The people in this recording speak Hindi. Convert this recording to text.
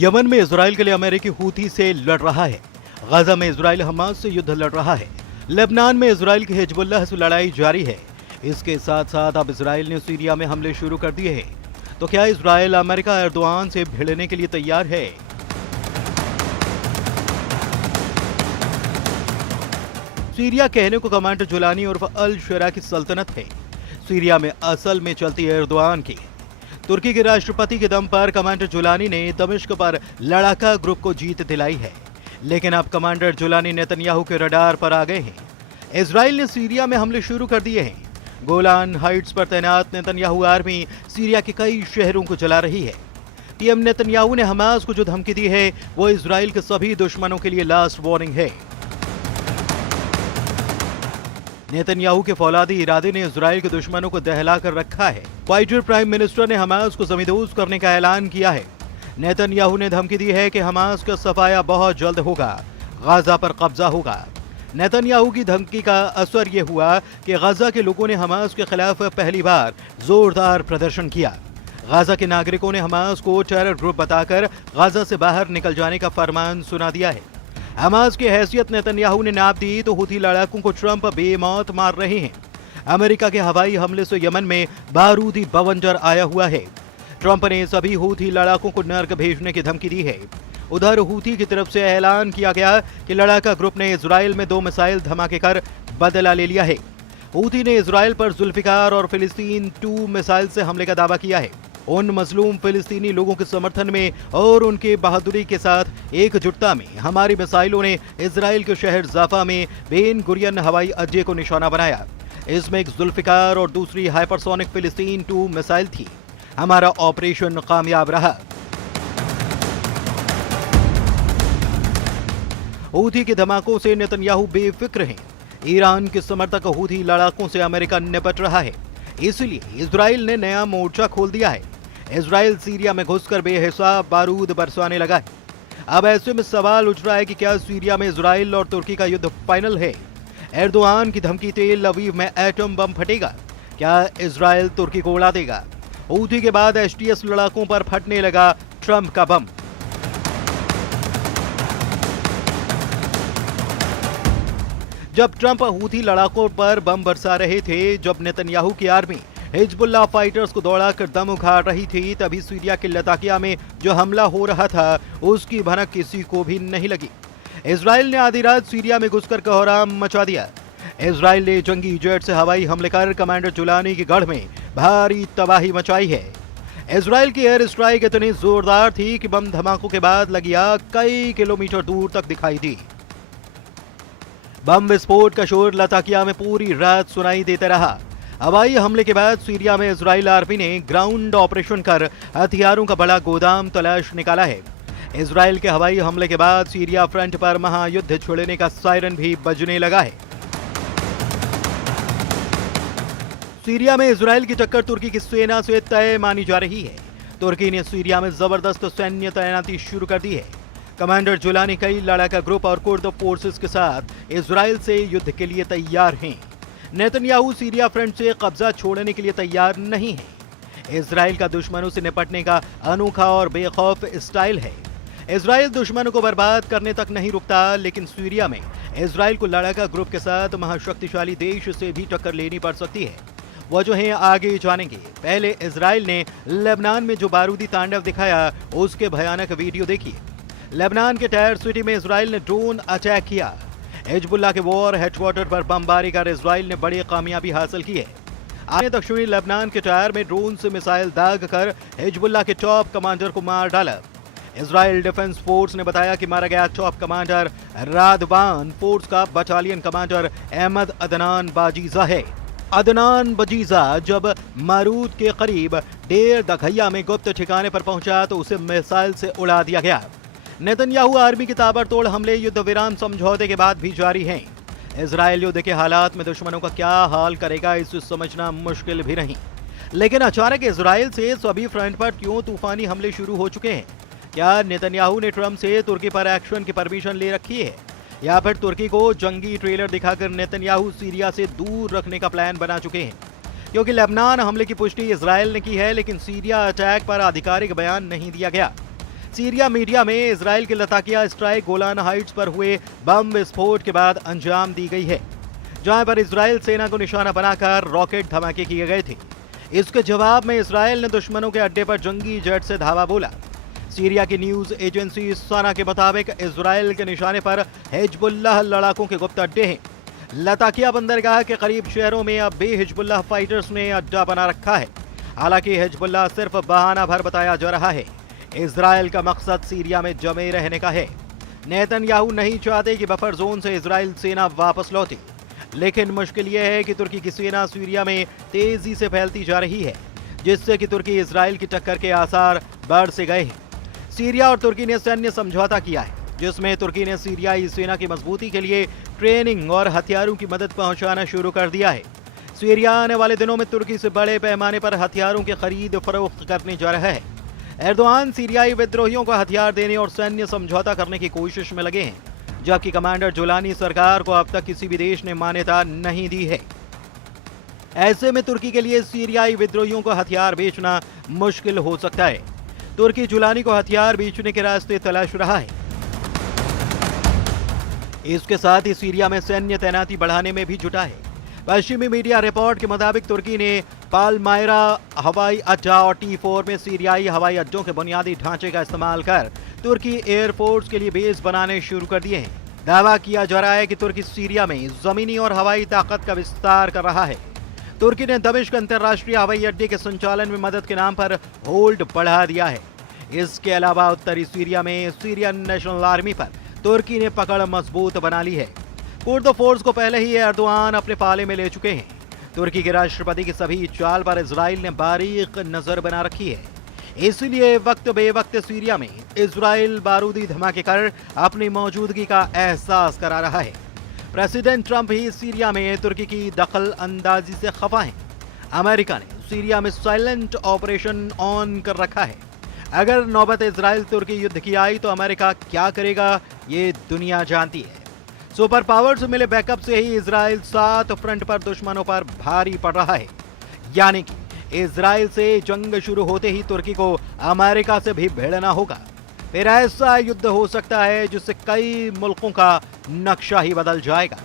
यमन में इजराइल के लिए अमेरिकी हूथी से लड़ रहा है। गाजा में इजराइल हमास से युद्ध लड़ रहा है। लेबनान में इजराइल की हिजबुल्लाह से लड़ाई जारी है। इसके साथ साथ अब इजराइल ने सीरिया में हमले शुरू कर दिए हैं। तो क्या इजराइल अमेरिका एर्दोआन से भिड़ने के लिए तैयार है? सीरिया कहने को कमांडर जुलानी उर्फ अल शरा की सल्तनत है। सीरिया में असल में चलती है एर्दोआन की। तुर्की के राष्ट्रपति के दम पर कमांडर जुलानी ने दमिश्क पर लड़ाका ग्रुप को जीत दिलाई है, लेकिन अब कमांडर जुलानी नेतन्याहू के रडार पर आ गए हैं। इजराइल ने सीरिया में हमले शुरू कर दिए हैं। गोलान हाइट्स पर तैनात नेतन्याहू आर्मी सीरिया के कई शहरों को जला रही है। पीएम नेतन्याहू ने हमास को जो धमकी दी है वो इजराइल के सभी दुश्मनों के लिए लास्ट वार्निंग है। नेतन्याहू के फौलादी इरादे ने इजराइल के दुश्मनों को दहला कर रखा है। क्वाइटर प्राइम मिनिस्टर ने हमास को जमींदोज करने का ऐलान किया है। नेतन्याहू ने धमकी दी है कि हमास का सफाया बहुत जल्द होगा, गाजा पर कब्जा होगा। नेतन्याहू की धमकी का असर यह हुआ कि गाजा के लोगों ने हमास के खिलाफ पहली बार जोरदार प्रदर्शन किया। गाजा के नागरिकों ने हमास को टेरर ग्रुप बताकर गाजा से बाहर निकल जाने का फरमान सुना दिया है। हमास की हैसियत नेतन्याहू ने नाप दी तो हूथी लड़ाकों को ट्रंप बेमौत मार रहे हैं। अमेरिका के हवाई हमले से यमन में बारूदी बवंजर आया हुआ है। ट्रंप ने सभी हूथी लड़ाकों को नर्क भेजने की धमकी दी है। उधर हूथी की तरफ से ऐलान किया गया कि लड़ाका ग्रुप ने इजराइल में 2 मिसाइल धमाके कर बदला ले लिया है। हूथी ने इजराइल पर जुल्फिकार और फिलिस्तीन 2 मिसाइल से हमले का दावा किया है। उन मजलूम फिलिस्तीनी लोगों के समर्थन में और उनके बहादुरी के साथ एकजुटता में हमारी मिसाइलों ने इजराइल के शहर जाफा में बेन गुरियन हवाई अड्डे को निशाना बनाया। इसमें एक जुल्फिकार और दूसरी हाइपरसोनिक फिलिस्तीन 2 मिसाइल थी। हमारा ऑपरेशन कामयाब रहा। हूथी के धमाकों से नेतन्याहू बेफिक्र हैं। ईरान के समर्थक हूथी लड़ाकों से अमेरिका निपट रहा है, इसलिए इजराइल ने नया मोर्चा खोल दिया है। इजराइल सीरिया में घुसकर बेहिसाब बारूद बरसाने लगा है। अब ऐसे में सवाल उठ रहा है कि क्या सीरिया में इजराइल और तुर्की का युद्ध फाइनल है? एर्दोआन की धमकी तेल अवीव में एटम बम फटेगा? क्या इजराइल तुर्की को उड़ा देगा? हूथी के बाद एसटीएस लड़ाकों पर फटने लगा ट्रंप का बम। जब ट्रंप हूथी लड़ाकों पर बम बरसा रहे थे, जब नेतन्याहू की आर्मी हिजबुल्लाह फाइटर्स को दौड़ाकर दम उखाड़ रही थी, तभी सीरिया के लताकिया में जो हमला हो रहा था उसकी भनक किसी को भी नहीं लगी। इजराइल ने आधी रात सीरिया में घुसकर कोहराम मचा दिया। इजराइल ने जंगी जेट से हवाई हमले कर कमांडर जुलानी की गढ़ में भारी तबाही मचाई है। इजराइल की एयर स्ट्राइक इतनी जोरदार थी कि बम धमाकों के बाद लगी आग कई किलोमीटर दूर तक दिखाई दी। बम विस्फोट का शोर लताकिया में पूरी रात सुनाई देता रहा। हवाई हमले के बाद सीरिया में इजराइल आर्मी ने ग्राउंड ऑपरेशन कर हथियारों का बड़ा गोदाम तलाश निकाला है। इजराइल के हवाई हमले के बाद सीरिया फ्रंट पर महायुद्ध छिड़ने का सायरन भी बजने लगा है। सीरिया में इजराइल की टक्कर तुर्की की सेना से तय मानी जा रही है। तुर्की ने सीरिया में जबरदस्त सैन्य तैनाती शुरू कर दी है। कमांडर जुलानी कई लड़ाका ग्रुप और कुर्द फोर्सेस के साथ इजराइल से युद्ध के लिए तैयार हैं। नेतन्याहू सीरिया फ्रंट से कब्जा छोड़ने के लिए तैयार नहीं है। इजराइल का दुश्मनों से निपटने का अनोखा और बेखौफ स्टाइल है। इजराइल दुश्मनों को बर्बाद करने तक नहीं रुकता, लेकिन सीरिया में इजराइल को लड़ाका ग्रुप के साथ महाशक्तिशाली देश से भी टक्कर लेनी पड़ सकती है। वजहें आगे जानेंगे। पहले इजराइल ने लेबनान में जो बारूदी तांडव दिखाया उसके भयानक वीडियो देखिए। लेबनान के टायर सिटी में इजराइल ने ड्रोन अटैक किया। हिजबुल्लाह के वॉर हेडक्वार्टर पर बमबारी कर इजराइल ने बड़ी कामयाबी हासिल की है। आगे दक्षिणी लेबनान के टायर में ड्रोन से मिसाइल दाग कर हिजबुल्लाह के टॉप कमांडर को मार डाला। इजराइल डिफेंस फोर्स ने बताया कि मारा गया टॉप कमांडर रादवान फोर्स का बटालियन कमांडर अहमद अदनान बाजीजा है। अदनान बजीजा जब मारूद के करीब डेर दघैया में गुप्त ठिकाने पर पहुंचा तो उसे मिसाइल से उड़ा दिया गया। नेतन्याहू आर्मी के ताबड़तोड़ हमले युद्ध विराम समझौते के बाद भी जारी हैं। इजराइल युद्ध के हालात में दुश्मनों का क्या हाल करेगा इसे समझना मुश्किल भी नहीं, लेकिन अचानक इजराइल से सभी फ्रंट पर क्यों तूफानी हमले शुरू हो चुके हैं? क्या नेतन्याहू ने ट्रंप से तुर्की पर एक्शन की परमिशन ले रखी है, या फिर तुर्की को जंगी ट्रेलर दिखाकर नेतन्याहू सीरिया से दूर रखने का प्लान बना चुके हैं? क्योंकि लेबनान हमले की पुष्टि इजराइल ने की है, लेकिन सीरिया अटैक पर आधिकारिक बयान नहीं दिया गया। सीरिया मीडिया में इजराइल के लताकिया स्ट्राइक गोलान हाइट्स पर हुए बम विस्फोट के बाद अंजाम दी गई है, जहां पर इजराइल सेना को निशाना बनाकर रॉकेट धमाके किए गए थे। इसके जवाब में इजराइल ने दुश्मनों के अड्डे पर जंगी जेट से धावा बोला। सीरिया की न्यूज एजेंसी सना के मुताबिक इजराइल के निशाने पर हिजबुल्लाह लड़ाकों के गुप्त अड्डे हैं। लताकिया बंदरगाह के करीब शहरों में अब भी हिजबुल्लाह फाइटर्स ने अड्डा बना रखा है। हालांकि हिजबुल्लाह सिर्फ बहाना भर बताया जा रहा है। इजराइल का मकसद सीरिया में जमे रहने का है। नेतन्याहू नहीं चाहते कि बफर जोन से इजराइल सेना वापस लौटे, लेकिन मुश्किल यह है कि तुर्की की सेना सीरिया में तेजी से फैलती जा रही है, जिससे कि तुर्की इजराइल की टक्कर के आसार बढ़ से गए हैं। सीरिया और तुर्की ने सैन्य समझौता किया है, जिसमें तुर्की ने सीरियाई सेना की मजबूती के लिए ट्रेनिंग और हथियारों की मदद पहुंचाना शुरू कर दिया है। सीरिया आने वाले दिनों में तुर्की से बड़े पैमाने पर हथियारों की खरीद फरोख्त करने जा रहा है। एर्दोआन सीरियाई विद्रोहियों को हथियार देने और सैन्य समझौता करने की कोशिश में लगे हैं, जबकि कमांडर जुलानी सरकार को अब तक किसी भी देश ने मान्यता नहीं दी है। ऐसे में तुर्की के लिए सीरियाई विद्रोहियों को हथियार बेचना मुश्किल हो सकता है। तुर्की जुलानी को हथियार बेचने के रास्ते तलाश रहा है। इसके साथ ही सीरिया में सैन्य तैनाती बढ़ाने में भी जुटा है। पश्चिमी मीडिया रिपोर्ट के मुताबिक तुर्की ने पालमायरा हवाई अड्डा और T4 में सीरियाई हवाई अड्डों के बुनियादी ढांचे का इस्तेमाल कर तुर्की एयरफोर्स के लिए बेस बनाने शुरू कर दिए हैं। दावा किया जा रहा है कि तुर्की सीरिया में जमीनी और हवाई ताकत का विस्तार कर रहा है। तुर्की ने दमिश्क अंतर्राष्ट्रीय हवाई अड्डे के संचालन में मदद के नाम पर होल्ड बढ़ा दिया है। इसके अलावा उत्तरी सीरिया में सीरियन नेशनल आर्मी पर तुर्की ने पकड़ मजबूत बना ली है। कुर्द फोर्स को पहले ही एर्दोआन अपने पाले में ले चुके हैं। तुर्की के राष्ट्रपति की सभी चाल पर इजराइल ने बारीक नजर बना रखी है। इसलिए वक्त बेवक्त सीरिया में इजराइल बारूदी धमाके कर अपनी मौजूदगी का एहसास करा रहा है। प्रेसिडेंट ट्रंप ही सीरिया में तुर्की की दखल अंदाजी से खफा है। अमेरिका ने सीरिया में साइलेंट ऑपरेशन ऑन कर रखा है। अगर नौबत इजराइल तुर्की युद्ध की आई तो अमेरिका क्या करेगा, ये दुनिया जानती है। सुपर पावर से मिले बैकअप से ही इजराइल 7 फ्रंट पर दुश्मनों पर भारी पड़ रहा है। यानी कि इजराइल से जंग शुरू होते ही तुर्की को अमेरिका से भी भिड़ना होगा। फिर ऐसा युद्ध हो सकता है जिससे कई मुल्कों का नक्शा ही बदल जाएगा।